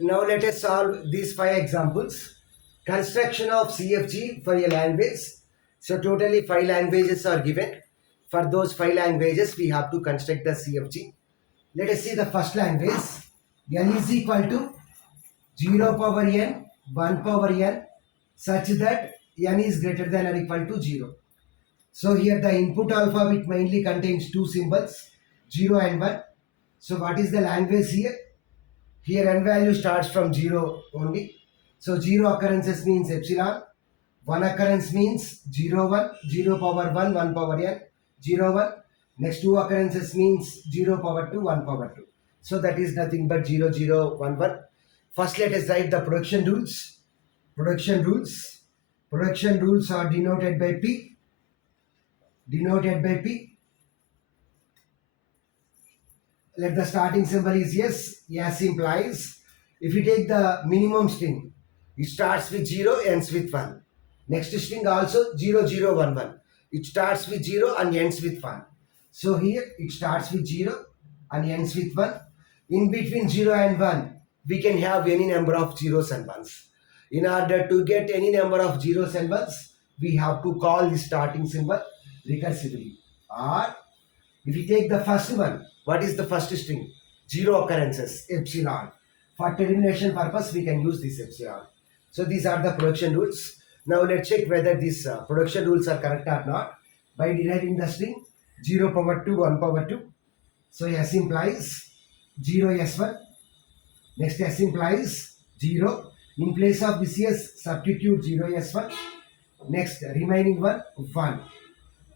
Now let us solve these 5 examples. Construction of CFG for a language. So totally 5 languages are given. For those 5 languages, we have to construct the CFG. Let us see the first language. N is equal to 0 power n, 1 power n, such that n is greater than or equal to 0. So here the input alphabet mainly contains 2 symbols, 0 and 1. So what is the language here? Here n value starts from 0 only. So 0 occurrences means epsilon. 1 occurrence means 0 1, 0 power 1, 1 power n, 0 1. Next 2 occurrences means 0 power 2, 1 power 2. So that is nothing but 0 0 1 1. First let us write the production rules. Production rules. Production rules are denoted by P. Denoted by P. Let the starting symbol is yes. Yes implies if you take the minimum string, it starts with 0, ends with 1. Next string also 0 0 1 1. It starts with 0 and ends with 1. So here it starts with 0 and ends with 1. In between 0 and 1, we can have any number of zeros and ones. In order to get any number of zeros and ones, we have to call the starting symbol recursively. Or if you take the first one, what is the first string? 0 occurrences, epsilon. For termination purpose, we can use this epsilon. So these are the production rules. Now let's check whether these production rules are correct or not by deriving the string 0 power 2, 1 power 2. So S implies 0 S1. Next S implies 0. In place of this S, substitute 0 S1. Next remaining one, 1.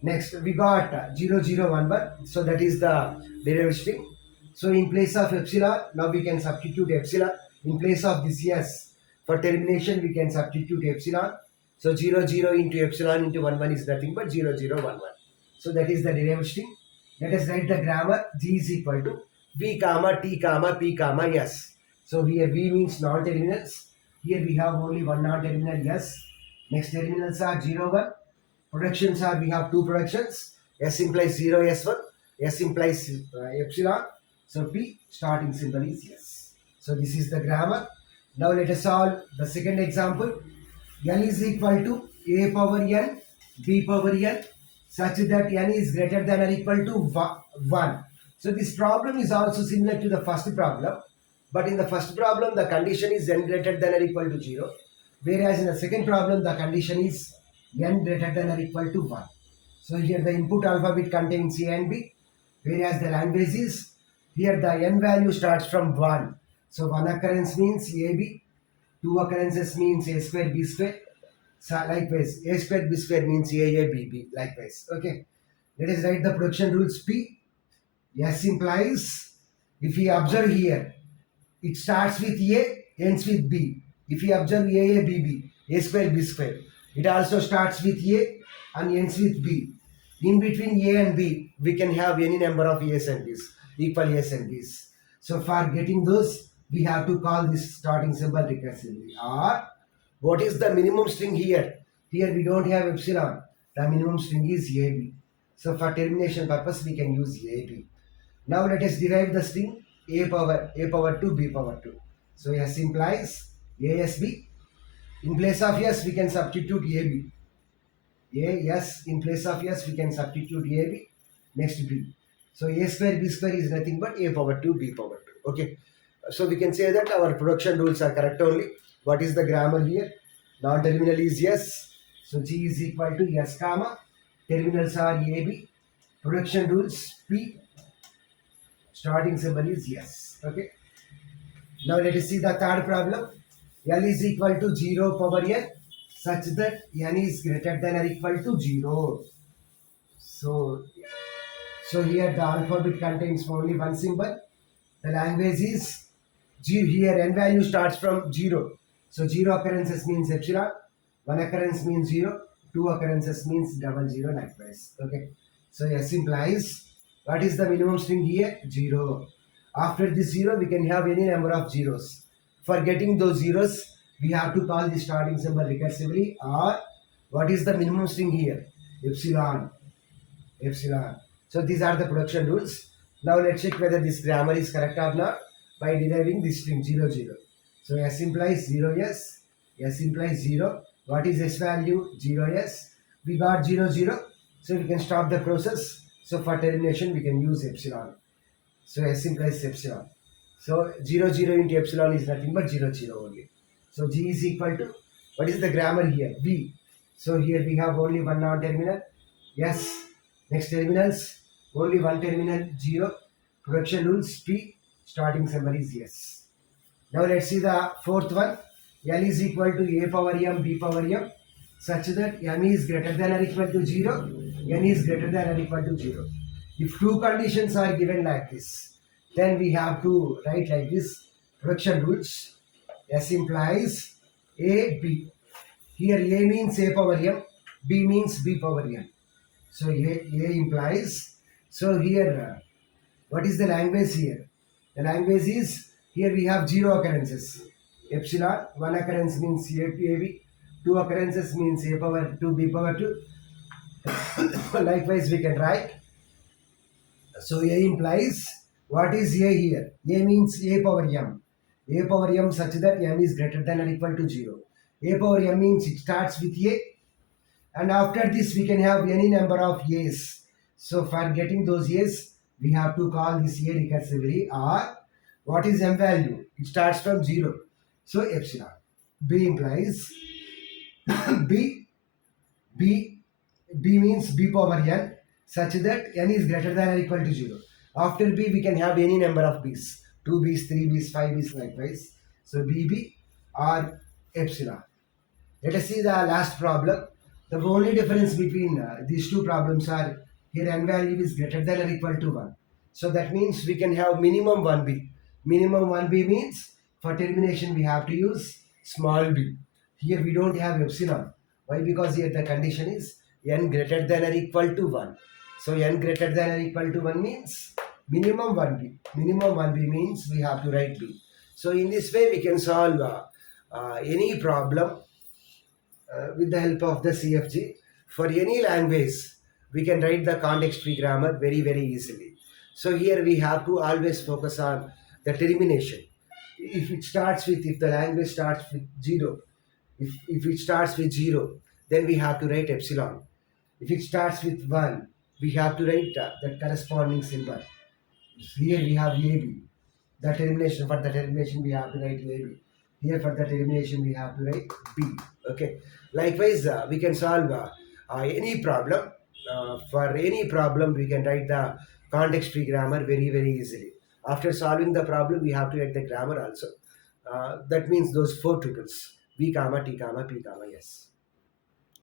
Next we got 0 0 1 1. So that is the derived string. So in place of epsilon, now we can substitute epsilon. In place of this S, for termination we can substitute epsilon. So 0 0 into epsilon into 1 1 is nothing but 0 0 1 1. So that is the derived string. Let us write the grammar. G is equal to V comma T comma P comma S. So here V means non-terminals. Here we have only one non-terminal S. Next terminals are 0 1. Productions are, we have two productions. S implies 0 S1. S implies epsilon. So P starting symbol is yes. So this is the grammar. Now let us solve the second example. N is equal to A power N, B power N, such that N is greater than or equal to 1. So this problem is also similar to the first problem. But in the first problem, the condition is N greater than or equal to 0. Whereas in the second problem, the condition is N greater than or equal to 1. So here the input alphabet contains A and B. Whereas the language is, here the N value starts from 1. So 1 occurrence means AB. 2 occurrences means A square B square. So likewise, A square B square means AA B B. Likewise. Okay. Let us write the production rules P. S implies, if we observe here, it starts with A, ends with B. If we observe AA B B, A square B square, it also starts with A and ends with B. In between A and B, we can have any number of A's and B's, equal A's and B's. So for getting those, we have to call this starting symbol recursively. Or what is the minimum string here? Here we don't have epsilon. The minimum string is AB. So for termination purpose, we can use AB. Now let us derive the string A power 2, B power 2. So S implies ASB. In place of S, we can substitute AB. Yes, in place of S, we can substitute AB. Next B. So A square B square is nothing but A power 2, B power 2. Okay. So we can say that our production rules are correct only. What is the grammar here? Non-terminal is yes. So G is equal to S comma. Terminals are AB. Production rules P. Starting symbol is yes. Okay. Now let us see the third problem. L is equal to 0 power n such that n is greater than or equal to 0. So here the alphabet contains only one symbol. The language is here n value starts from 0. So 0 occurrences means epsilon, 1 occurrence means 0, 2 occurrences means 00 likewise. Okay. So S implies, what is the minimum string here? 0. After this 0, we can have any number of zeros. For getting those zeros, we have to call the starting symbol recursively. Or what is the minimum string here? Epsilon. Epsilon. So these are the production rules. Now let's check whether this grammar is correct or not by deriving this string 00. So S implies 0 S. S implies 0. What is S value? 0 S. We got 0 0. So we can stop the process. So for termination we can use epsilon. So S implies epsilon. So 0 0 into epsilon is nothing but 0 0 only. So G is equal to, what is the grammar here? V. So here we have only one non-terminal. Yes. Next terminals, only one terminal, 0. Production rules P. Starting symbol is yes. Now let's see the fourth one. L is equal to A power M, B power M, such that M is greater than or equal to 0, N is greater than or equal to 0. If two conditions are given like this, then we have to write like this. Production rules. S implies A, B. Here A means A power M, B means B power M. So A implies, so here what is the language here? The language is, here we have 0 occurrences. Epsilon, 1 occurrence means A, B, 2 occurrences means A power 2, B power 2. Likewise we can write. So A implies, what is A here? A means A power M. A power M such that M is greater than or equal to 0. A power M means it starts with A, and after this we can have any number of A's. So for getting those A's, we have to call this A recursively, or what is M value? It starts from 0. So epsilon. B implies B means B power N such that N is greater than or equal to 0. After B we can have any number of B's. 2 B's, 3 B's, 5 B's likewise. So BB or epsilon. Let us see the last problem. The only difference between these two problems are, here N value is greater than or equal to 1. So that means we can have minimum 1B. Minimum 1B means for termination we have to use small b. Here we don't have epsilon. Why? Because here the condition is N greater than or equal to 1. So N greater than or equal to 1 means minimum 1B. Minimum 1B means we have to write B. So in this way we can solve any problem with the help of the CFG. For any language, we can write the context-free grammar very, very easily. So here we have to always focus on the termination. If the language starts with 0, if it starts with 0, then we have to write epsilon. If it starts with 1, we have to write that corresponding symbol. Here we have AB. For the termination we have to write AB. Here for the termination we have to write B. Okay. Likewise, we can solve any problem. For any problem, we can write the context-free grammar very, very easily. After solving the problem, we have to write the grammar also. That means those 4 tuples: B, T, P, S.